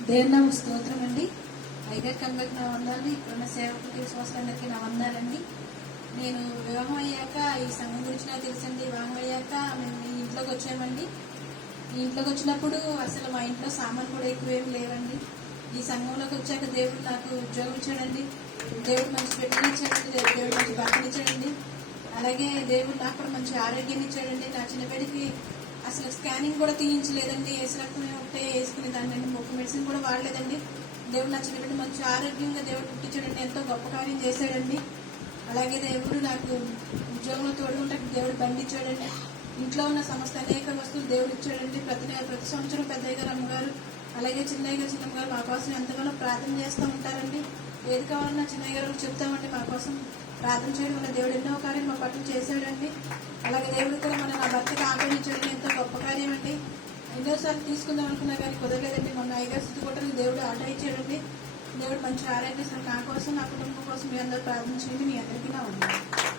దేవునామ స్తోత్రం అండి. ఐగర్ నా వందాలు ఇక్కడున్న సేవకులకి విశ్వాసాలందరికీ నా వందాలండి. నేను వివాహం అయ్యాక ఈ సంఘం గురించి నాకు తెలుసండి. వివాహం అయ్యాక మేము ఈ ఇంట్లోకి వచ్చామండి. ఈ ఇంట్లోకి వచ్చినప్పుడు అసలు మా ఇంట్లో సామాన్ కూడా ఎక్కువేమి లేవండి. ఈ సంఘంలోకి వచ్చాక దేవుడు నాకు ఉద్యోగం ఇచ్చాడండి. దేవుడు మంచి పెట్టిన ఇచ్చాడండి. దేవుడు మంచి భర్తని ఇచ్చాడండి. అలాగే దేవుడు నాకు కూడా మంచి ఆరోగ్యం ఇచ్చాడండి. నా చిన్నపిడికి అసలు స్కానింగ్ కూడా తీయించలేదండి. ఏసు రక్తం ఒకటే వేసుకునే దాన్ని ఒక మెడిసిన్ కూడా వాడలేదండి. దేవుడు నా చిన్నబిడ్డ మంచి ఆరోగ్యంగా దేవుడు పుట్టించాడండి. ఎంతో గొప్ప కార్యం చేశాడండి. అలాగే దేవుడు నాకు ఉద్యోగంలో తోడుకుంటే దేవుడు బండి ఇంట్లో ఉన్న సమస్త అనేక వస్తువులు దేవుడు ఇచ్చాడండి. ప్రతి ప్రతి సంవత్సరం పెద్దయ్య గారు అమ్మగారు అలాగే చిన్నయ్య గారు చిన్నమ్మ గారు మా కోసం ఎంతగానో ప్రార్థన చేస్తూ ఉంటారండి. ఏది కావాలన్నా చిన్నయ్య గారు చెప్తామండి మా కోసం ప్రార్థన చేయడం వల్ల దేవుడు ఎన్నో కార్యం మా పట్ల చేశాడండి. అలాగే దేవుడు కూడా మన నా భర్తకి ఆపేయించడం ఎంతో గొప్ప కార్యం అండి ఎన్నోసార్లు తీసుకుందాం అనుకున్నా కానీ కుదరలేదండి. మొన్న ఐగారు స్థితికొట్టలు దేవుడు ఆట ఇచ్చాడండి. దేవుడు మంచి ఆరోగ్యం నా కోసం నా కుటుంబం కోసం మీ అందరూ ప్రార్థించండి మీ అందరికీ నా ఉన్నాను